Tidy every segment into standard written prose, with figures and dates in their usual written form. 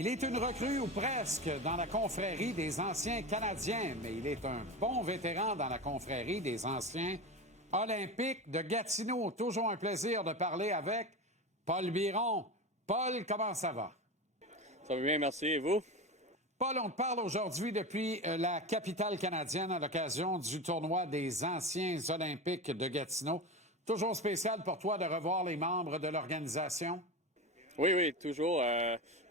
Il est une recrue ou presque dans la confrérie des anciens Canadiens, mais il est un bon vétéran dans la confrérie des anciens Olympiques de Gatineau. Toujours un plaisir de parler avec Paul Biron. Paul, comment ça va? Ça va bien, merci. Et vous? Paul, on te parle aujourd'hui depuis la capitale canadienne à l'occasion du tournoi des anciens Olympiques de Gatineau. Toujours spécial pour toi de revoir les membres de l'organisation? Oui, toujours.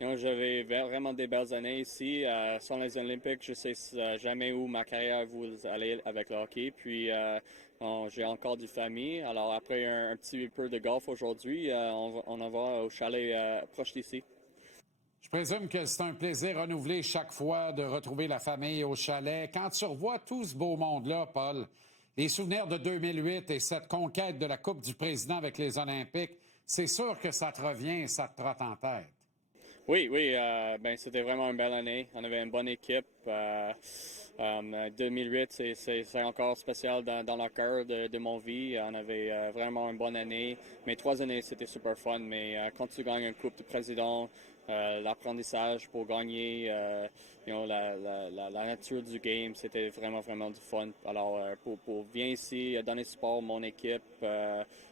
J'avais vraiment des belles années ici. Sans les Olympiques, je sais jamais où ma carrière vous aller avec le hockey. Puis, j'ai encore du famille. Alors, après un petit peu de golf aujourd'hui, on en va au chalet proche d'ici. Je présume que c'est un plaisir renouvelé chaque fois de retrouver la famille au chalet. Quand tu revois tout ce beau monde-là, Paul, les souvenirs de 2008 et cette conquête de la Coupe du Président avec les Olympiques, c'est sûr que ça te revient et ça te trotte en tête. Oui, c'était vraiment une belle année. On avait une bonne équipe. 2008, c'est encore spécial dans le cœur de mon vie. On avait vraiment une bonne année. Mes 3 années, c'était super fun. Mais quand tu gagnes une Coupe du Président, l'apprentissage pour gagner, la nature du game, c'était vraiment du fun. Alors, pour venir ici, donner support à mon équipe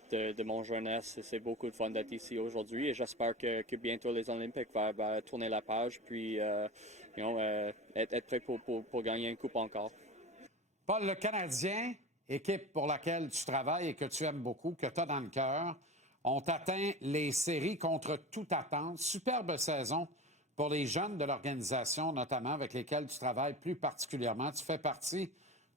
de mon jeunesse, c'est beaucoup de fun d'être ici aujourd'hui. Et j'espère que bientôt les Olympiques vont tourner la page, puis être prêt pour gagner une coupe encore. Paul, le Canadien, équipe pour laquelle tu travailles et que tu aimes beaucoup, que tu as dans le cœur, ont atteint les séries contre toute attente. Superbe saison pour les jeunes de l'organisation, notamment avec lesquels tu travailles plus particulièrement. Tu fais partie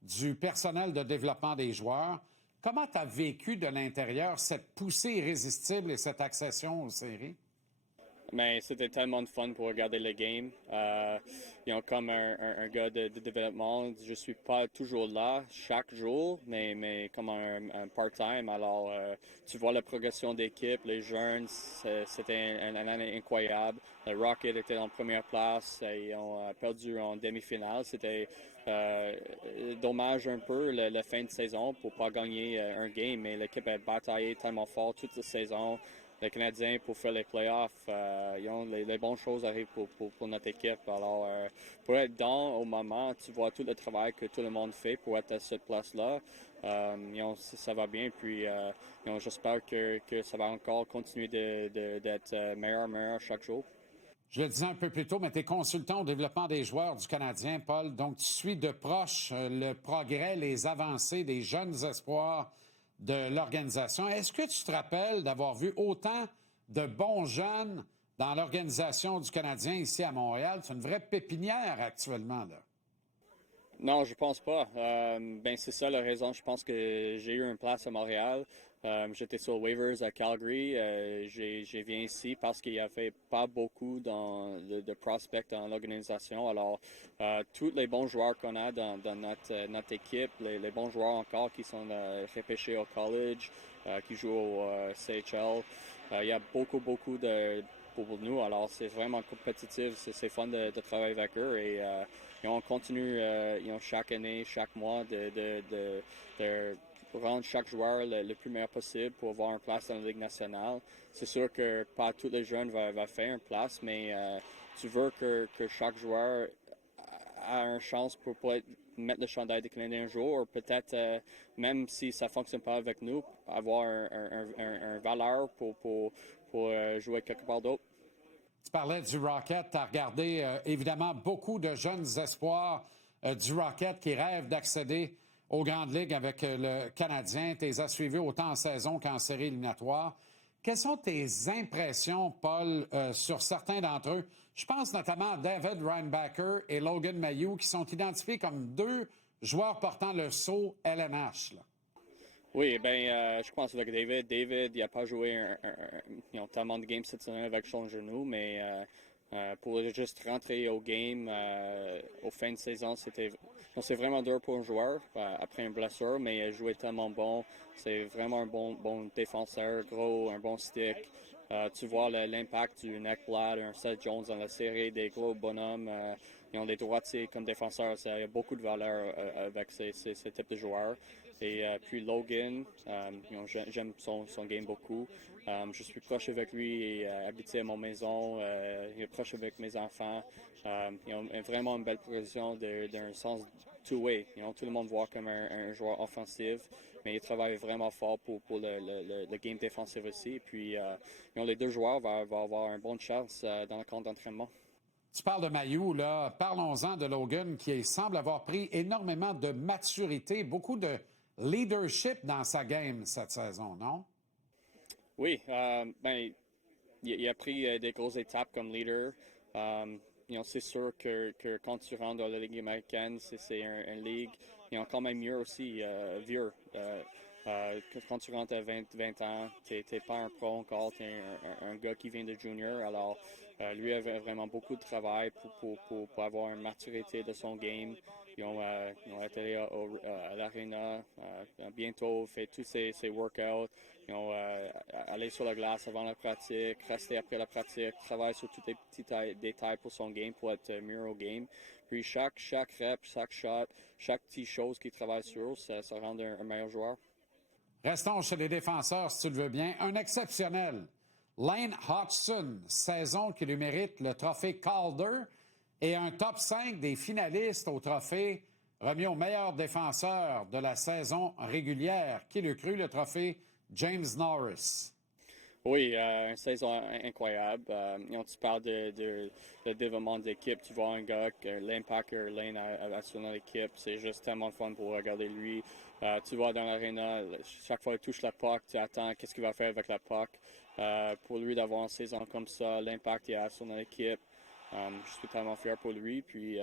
du personnel de développement des joueurs. Comment tu as vécu de l'intérieur cette poussée irrésistible et cette accession aux séries? Mais c'était tellement de fun pour regarder le game. Comme un gars de développement, je suis pas toujours là chaque jour, mais comme un part-time. Alors, tu vois la progression d'équipe, les jeunes, c'était une année incroyable. Le Rocket était en première place, ils ont perdu en demi-finale. C'était dommage un peu la fin de saison pour pas gagner un game, mais l'équipe a bataillé tellement fort toute la saison. Les Canadiens pour faire les playoffs, les bonnes choses arrivent pour notre équipe. Alors, pour être dans au moment, tu vois tout le travail que tout le monde fait pour être à cette place-là. Ça va bien. Puis, j'espère que ça va encore continuer d'être meilleur chaque jour. Je le disais un peu plus tôt, mais tu es consultant au développement des joueurs du Canadien, Paul. Donc, tu suis de proche le progrès, les avancées des jeunes espoirs de l'organisation. Est-ce que tu te rappelles d'avoir vu autant de bons jeunes dans l'organisation du Canadien ici à Montréal? C'est une vraie pépinière actuellement, là. Non, je pense pas. C'est ça la raison. Je pense que j'ai eu une place à Montréal. J'étais sur waivers à Calgary. J'ai viens ici parce qu'il y avait pas beaucoup de prospects dans l'organisation. Alors, tous les bons joueurs qu'on a dans notre équipe, les bons joueurs encore qui sont repêchés au college, qui jouent au CHL, il y a beaucoup de pour nous. Alors, c'est vraiment compétitif. C'est fun de travailler avec eux et on continue chaque année, chaque mois de rendre chaque joueur le plus meilleur possible pour avoir une place dans la Ligue nationale. C'est sûr que pas tous les jeunes vont faire une place, mais tu veux que chaque joueur a une chance pour mettre le chandail des Canadiens un jour, ou peut-être, même si ça ne fonctionne pas avec nous, avoir un valeur pour jouer quelque part d'autre. Tu parlais du Rocket. Tu as regardé, évidemment, beaucoup de jeunes espoirs du Rocket qui rêvent d'accéder aux grandes ligues avec le Canadien. Tu les as suivis autant en saison qu'en série éliminatoire. Quelles sont tes impressions, Paul, sur certains d'entre eux? Je pense notamment à David Reinbacher et Logan Mailloux, qui sont identifiés comme deux joueurs portant le sceau LNH, là. Oui, je pense avec David, il n'a pas joué tellement de games cette semaine avec son genou, mais pour juste rentrer au game au fin de saison, c'est vraiment dur pour un joueur après une blessure, mais il a joué tellement bon. C'est vraiment un bon défenseur, gros, un bon stick. Tu vois l'impact du Ekblad, un Seth Jones dans la série, des gros bonhommes. Ils ont des droitiers comme défenseurs. Il y a beaucoup de valeur avec ces types de joueurs. Et puis Logan, j'aime son game beaucoup. Je suis proche avec lui et habité à mon maison. Il est proche avec mes enfants. Ils ont vraiment une belle position d'un sens two-way. Tout le monde voit comme un joueur offensif, mais il travaille vraiment fort pour le game défensif aussi. Et puis, les deux joueurs vont avoir une bonne chance dans le camp d'entraînement. Tu parles de Mailloux, là. Parlons-en de Logan, qui semble avoir pris énormément de maturité, beaucoup de leadership dans sa game cette saison, non? Oui, il a pris des grosses étapes comme leader. C'est sûr que quand tu rentres dans la Ligue américaine, c'est une ligue quand même mieux aussi, vieux. Quand tu rentres à 20 ans, tu n'es pas un pro encore, tu es un gars qui vient de junior. Alors, lui avait vraiment beaucoup de travail pour avoir une maturité de son game. Ils ont été à l'aréna bientôt, fait tous ses workouts. Ils ont allé sur la glace avant la pratique, resté après la pratique, travailler sur tous les petits détails pour son game, pour être mieux au game. Puis chaque rep, chaque shot, chaque petite chose qu'il travaille sur, ça rend un meilleur joueur. Restons chez les défenseurs, si tu le veux bien. Un exceptionnel, Lane Hodgson, saison qui lui mérite le trophée Calder et un top 5 des finalistes au trophée remis au meilleur défenseur de la saison régulière. Qui l'eût cru, le trophée James Norris? Oui, une saison incroyable. Tu parles de développement d'équipe. Tu vois un gars, l'impact que Lane a sur notre équipe, c'est juste tellement fun pour regarder lui. Tu vois dans l'aréna, chaque fois qu'il touche la puck, tu attends qu'est-ce qu'il va faire avec la puck. Pour lui d'avoir une saison comme ça, l'impact qu'il a sur notre équipe, je suis tellement fier pour lui. Puis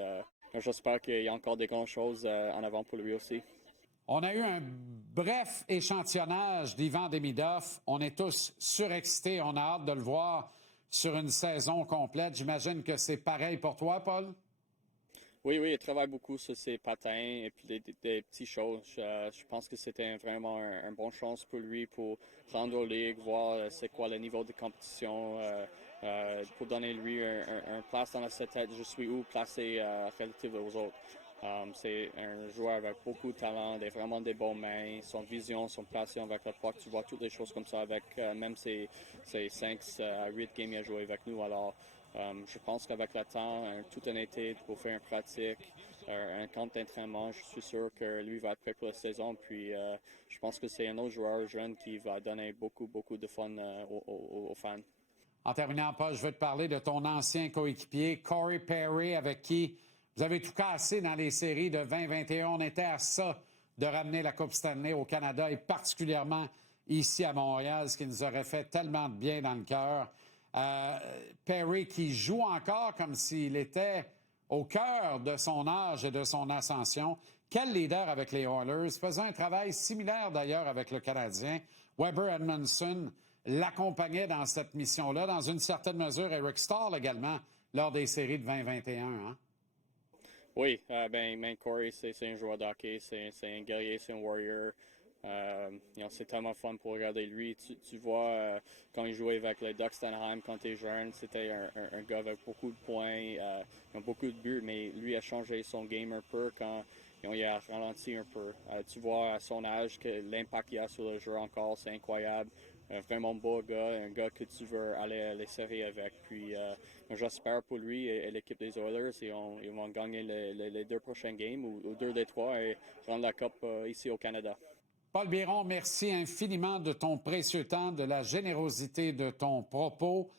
j'espère qu'il y a encore des grandes choses en avant pour lui aussi. On a eu un bref échantillonnage d'Ivan Demidov. On est tous surexcités. On a hâte de le voir sur une saison complète. J'imagine que c'est pareil pour toi, Paul? Oui, il travaille beaucoup sur ses patins et puis des petites choses. Je pense que c'était vraiment une bonne chance pour lui pour rendre aux ligues, voir c'est quoi le niveau de compétition, pour donner lui un place dans sa tête. Je suis où placé relatif aux autres. C'est un joueur avec beaucoup de talent, vraiment des bonnes mains, son vision, son passion avec le puck. Tu vois toutes les choses comme ça avec même ses 5 à 8 games à jouer avec nous. Alors, je pense qu'avec le temps, toute un été pour faire une pratique, un camp d'entraînement, je suis sûr que lui va être prêt pour la saison. Puis, je pense que c'est un autre joueur jeune qui va donner beaucoup de fun aux fans. En terminant, Paul, je veux te parler de ton ancien coéquipier, Corey Perry, avec qui vous avez tout cassé dans les séries de 2021. On était à ça de ramener la Coupe Stanley au Canada et particulièrement ici à Montréal, ce qui nous aurait fait tellement de bien dans le cœur. Perry qui joue encore comme s'il était au cœur de son âge et de son ascension. Quel leader avec les Oilers, faisant un travail similaire d'ailleurs avec le Canadien. Weber Edmondson l'accompagnait dans cette mission-là, dans une certaine mesure Eric Stahl également, lors des séries de 2021. Hein? Oui, Corey, c'est un joueur de hockey, c'est un guerrier, c'est un warrior. C'est tellement fun pour regarder lui. Tu vois, quand il jouait avec les Ducks d'Anaheim quand il était jeune, c'était un gars avec beaucoup de points, beaucoup de buts, mais lui a changé son game un peu quand il a ralenti un peu. Tu vois à son âge que l'impact qu'il a sur le jeu encore, c'est incroyable. Un vraiment beau gars, un gars que tu veux aller à les séries avec. Puis j'espère pour lui et l'équipe des Oilers, ils vont gagner les 2 prochains games ou 2 des 3 et rendre la Coupe ici au Canada. Paul Biron, merci infiniment de ton précieux temps, de la générosité de ton propos.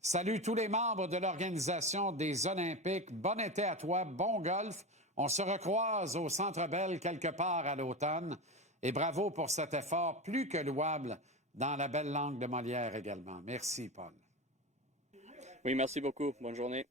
Salut tous les membres de l'Organisation des Olympiques. Bon été à toi, bon golf. On se recroise au Centre Bell quelque part à l'automne. Et bravo pour cet effort plus que louable dans la belle langue de Molière également. Merci, Paul. Oui, merci beaucoup. Bonne journée.